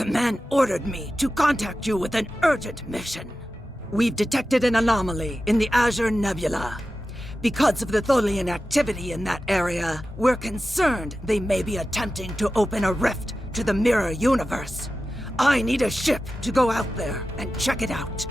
command ordered me to contact you with an urgent mission. We've detected an anomaly in the Azure Nebula. Because of the Tholian activity in that area, we're concerned they may be attempting to open a rift to the mirror universe. I need a ship to go out there and check it out.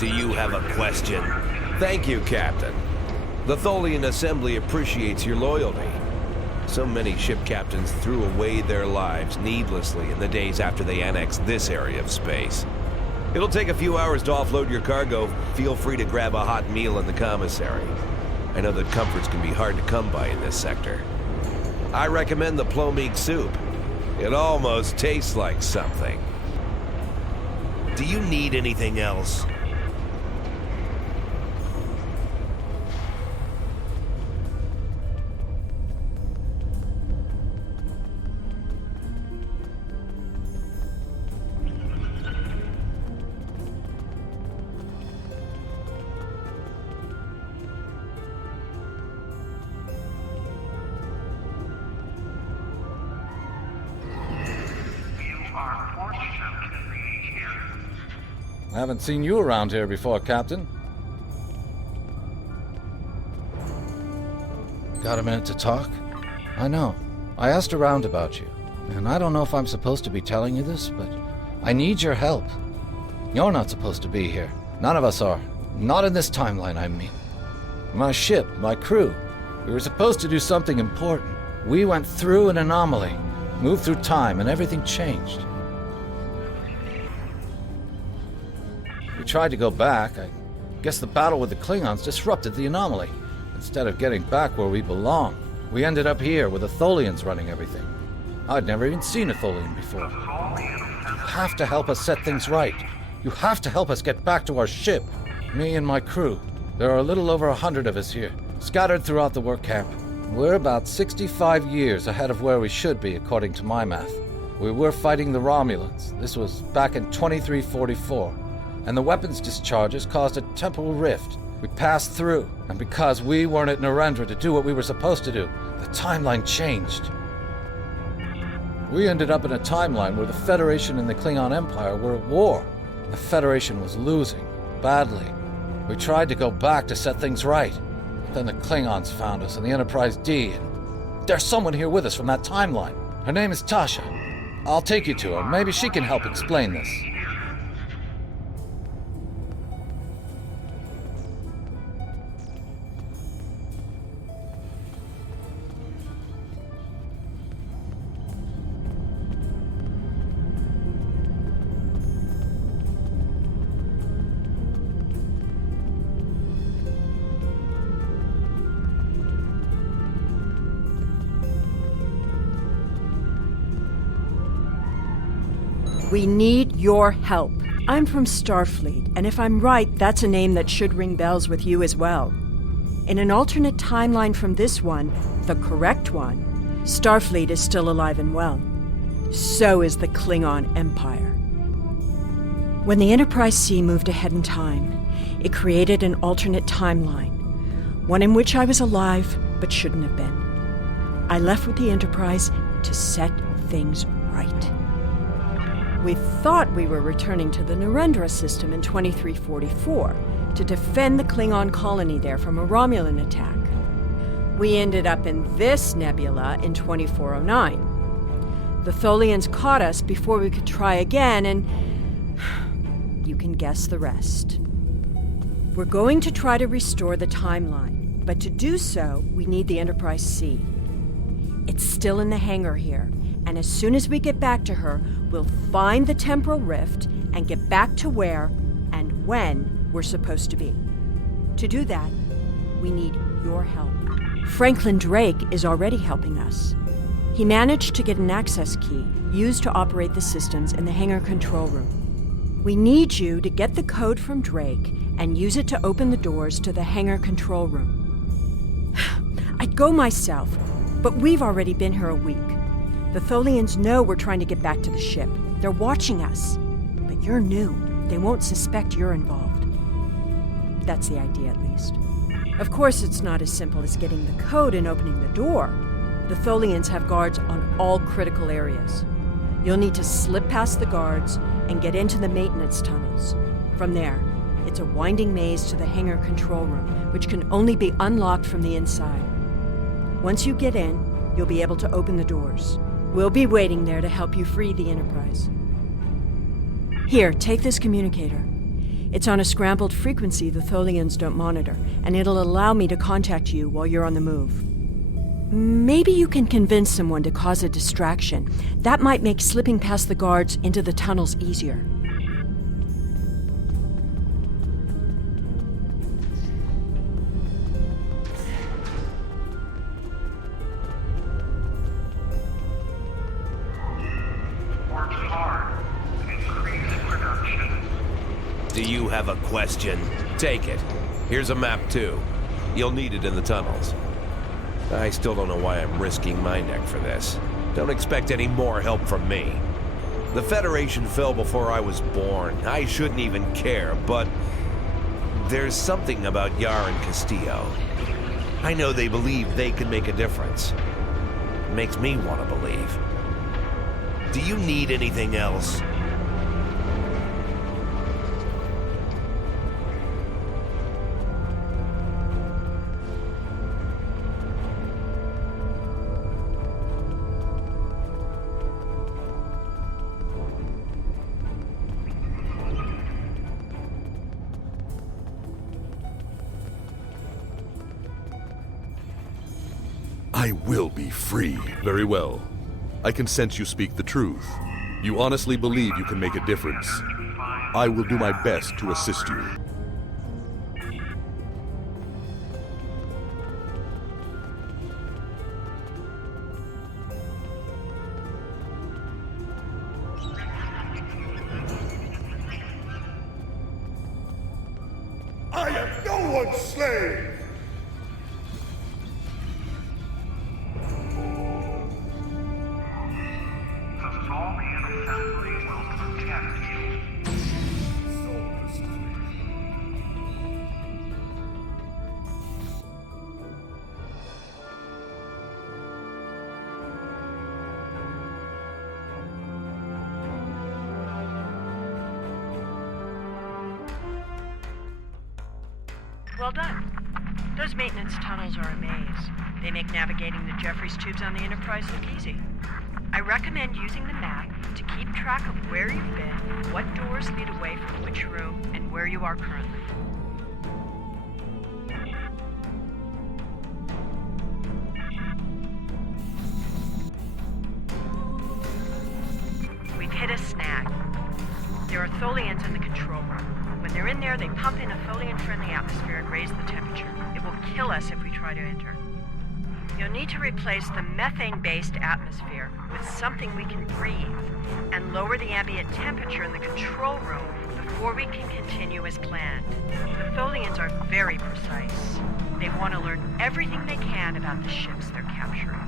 Do you have a question? Thank you, Captain. The Tholian Assembly appreciates your loyalty. So many ship captains threw away their lives needlessly in the days after they annexed this area of space. It'll take a few hours to offload your cargo. Feel free to grab a hot meal in the commissary. I know that comforts can be hard to come by in this sector. I recommend the plomeek soup. It almost tastes like something. Do you need anything else? I haven't seen you around here before, Captain. Got a minute to talk? I know. I asked around about you, and I don't know if I'm supposed to be telling you this, but I need your help. You're not supposed to be here. None of us are. Not in this timeline, I mean. My ship, my crew, we were supposed to do something important. We went through an anomaly, moved through time, and everything changed. We tried to go back. I guess the battle with the Klingons disrupted the anomaly. Instead of getting back where we belong, we ended up here with the Tholians running everything. I'd never even seen a Tholian before. You have to help us set things right. You have to help us get back to our ship. Me and my crew. There are a little over 100 of us here, scattered throughout the work camp. We're about 65 years ahead of where we should be, according to my math. We were fighting the Romulans. This was back in 2344. And the weapons discharges caused a temporal rift. We passed through, and because we weren't at Narendra to do what we were supposed to do, the timeline changed. We ended up in a timeline where the Federation and the Klingon Empire were at war. The Federation was losing, badly. We tried to go back to set things right. But then the Klingons found us and the Enterprise D, and there's someone here with us from that timeline. Her name is Tasha. I'll take you to her. Maybe she can help explain this. We need your help. I'm from Starfleet, and if I'm right, that's a name that should ring bells with you as well. In an alternate timeline from this one, the correct one, Starfleet is still alive and well. So is the Klingon Empire. When the Enterprise C moved ahead in time, it created an alternate timeline, one in which I was alive but shouldn't have been. I left with the Enterprise to set things right. We thought we were returning to the Narendra system in 2344 to defend the Klingon colony there from a Romulan attack. We ended up in this nebula in 2409. The Tholians caught us before we could try again, and you can guess the rest. We're going to try to restore the timeline, but to do so, we need the Enterprise C. It's still in the hangar here, and as soon as we get back to her, we'll find the temporal rift and get back to where and when we're supposed to be. To do that, we need your help. Franklin Drake is already helping us. He managed to get an access key used to operate the systems in the hangar control room. We need you to get the code from Drake and use it to open the doors to the hangar control room. I'd go myself, but we've already been here a week. The Tholians know we're trying to get back to the ship. They're watching us. But you're new. They won't suspect you're involved. That's the idea, at least. Of course, it's not as simple as getting the code and opening the door. The Tholians have guards on all critical areas. You'll need to slip past the guards and get into the maintenance tunnels. From there, it's a winding maze to the hangar control room, which can only be unlocked from the inside. Once you get in, you'll be able to open the doors. We'll be waiting there to help you free the Enterprise. Here, take this communicator. It's on a scrambled frequency the Tholians don't monitor, and it'll allow me to contact you while you're on the move. Maybe you can convince someone to cause a distraction. That might make slipping past the guards into the tunnels easier. Do you have a question? Take it. Here's a map, too. You'll need it in the tunnels. I still don't know why I'm risking my neck for this. Don't expect any more help from me. The Federation fell before I was born. I shouldn't even care, but there's something about Yar and Castillo. I know they believe they can make a difference. It makes me want to believe. Do you need anything else? I will be free. Very well. I can sense you speak the truth. You honestly believe you can make a difference. I will do my best to assist you. I am no one's slave! Well done. Those maintenance tunnels are a maze. They make navigating the Jeffries tubes on the Enterprise look easy. I recommend using the map to keep track of where you've been, what doors lead away from which room, and where you are currently. We've hit a snag. There are Tholians in the control room. When they're in there, they pump in a Tholian-friendly atmosphere and raise the temperature. It will kill us if we try to enter. You'll need to replace the methane-based atmosphere with something we can breathe, and lower the ambient temperature in the control room before we can continue as planned. The Tholians are very precise. They want to learn everything they can about the ships they're capturing.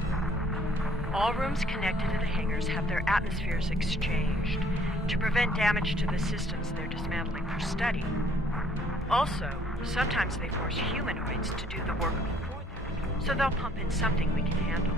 All rooms connected to the hangars have their atmospheres exchanged to prevent damage to the systems they're dismantling for study. Also, sometimes they force humanoids to do the work for them, so they'll pump in something we can handle.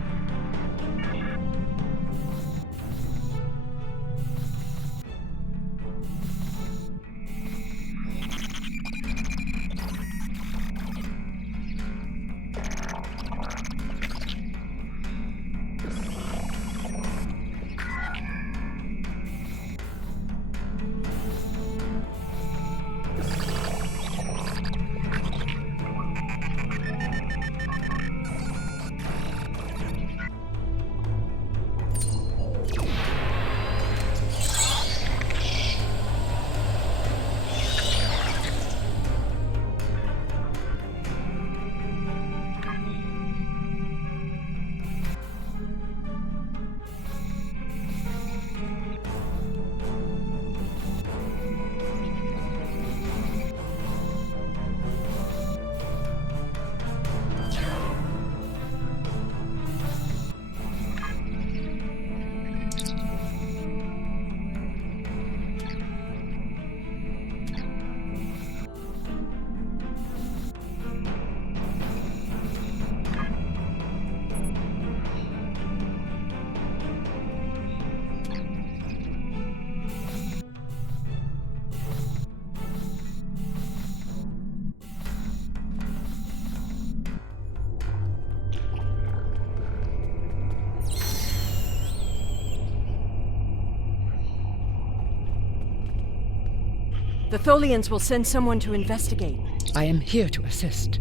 The Tholians will send someone to investigate. I am here to assist.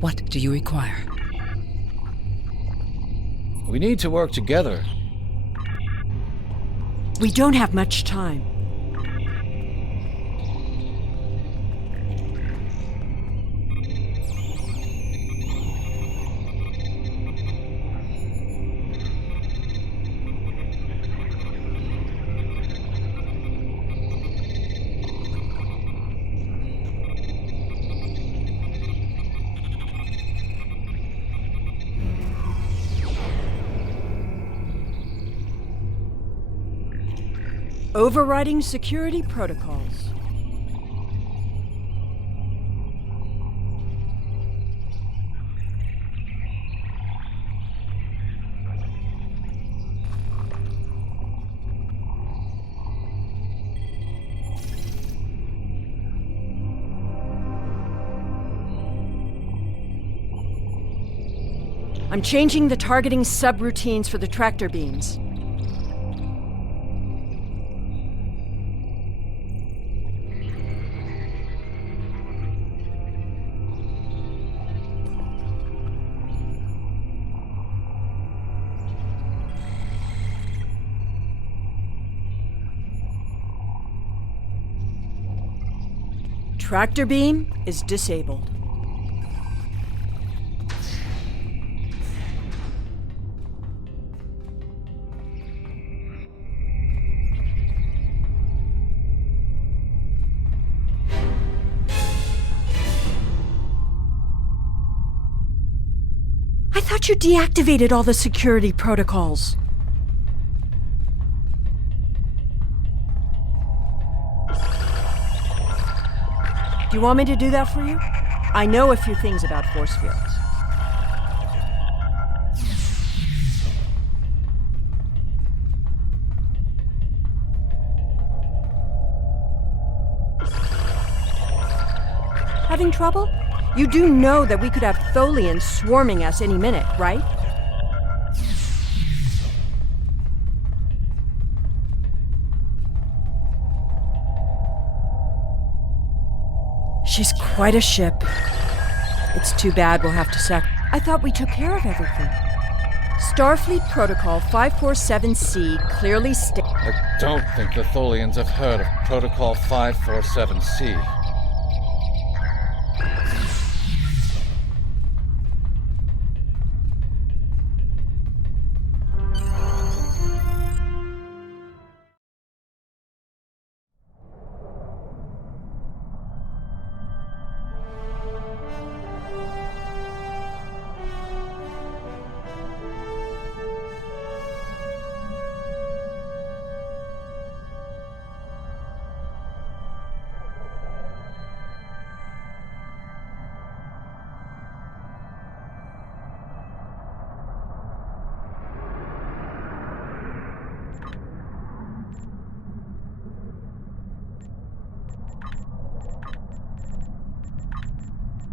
What do you require? We need to work together. We don't have much time. Overriding security protocols. I'm changing the targeting subroutines for the tractor beams. Tractor beam is disabled. I thought you deactivated all the security protocols. Do you want me to do that for you? I know a few things about force fields. Having trouble? You do know that we could have Tholians swarming us any minute, right? She's quite a ship. It's too bad we'll have to I thought we took care of everything. Starfleet Protocol 547C clearly states... I don't think the Tholians have heard of Protocol 547C.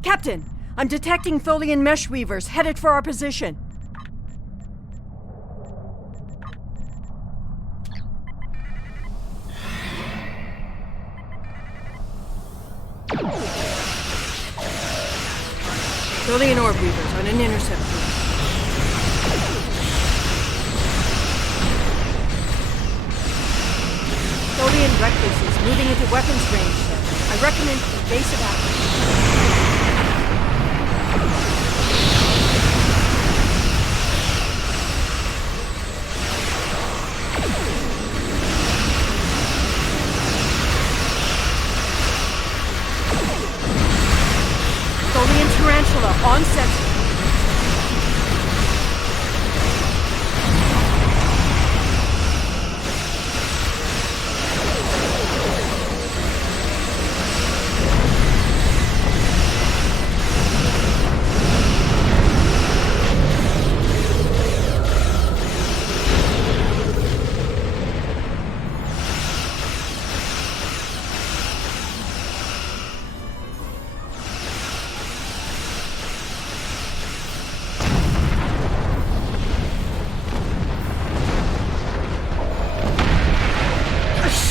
Captain, I'm detecting Tholian mesh weavers headed for our position. Tholian orb weavers on an intercept route. Tholian recluses moving into weapons range, sir. I recommend evasive action. Tholian tarantula on sensor.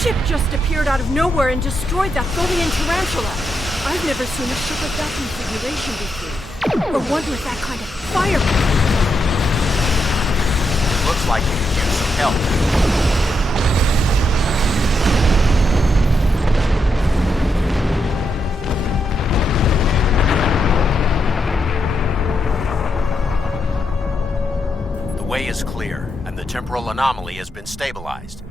Ship just appeared out of nowhere and destroyed that Tholian tarantula. I've never seen a ship of that configuration before. Or one with that kind of firepower. Looks like you could use some help. The way is clear, and the temporal anomaly has been stabilized.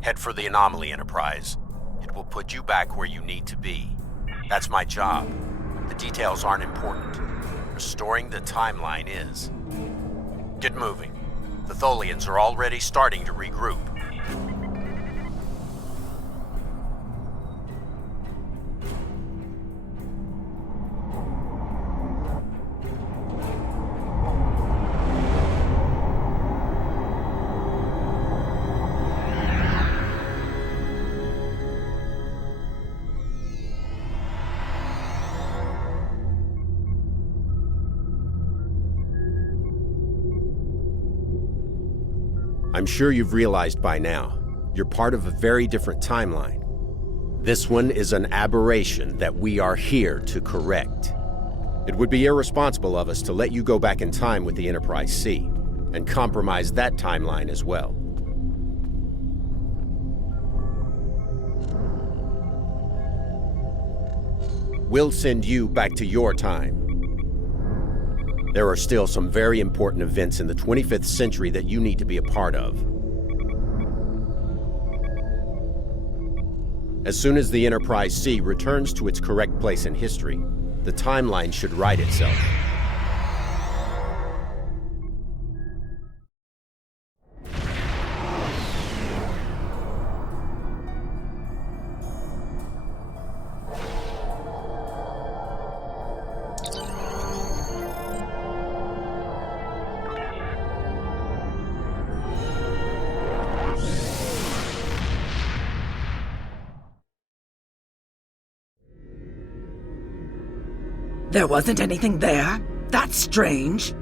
Head for the anomaly, Enterprise. It will put you back where you need to be. That's my job. The details aren't important. Restoring the timeline is. Get moving. The Tholians are already starting to regroup. I'm sure you've realized by now, you're part of a very different timeline. This one is an aberration that we are here to correct. It would be irresponsible of us to let you go back in time with the Enterprise C, and compromise that timeline as well. We'll send you back to your time. There are still some very important events in the 25th century that you need to be a part of. As soon as the Enterprise C returns to its correct place in history, the timeline should right itself. There wasn't anything there? That's strange.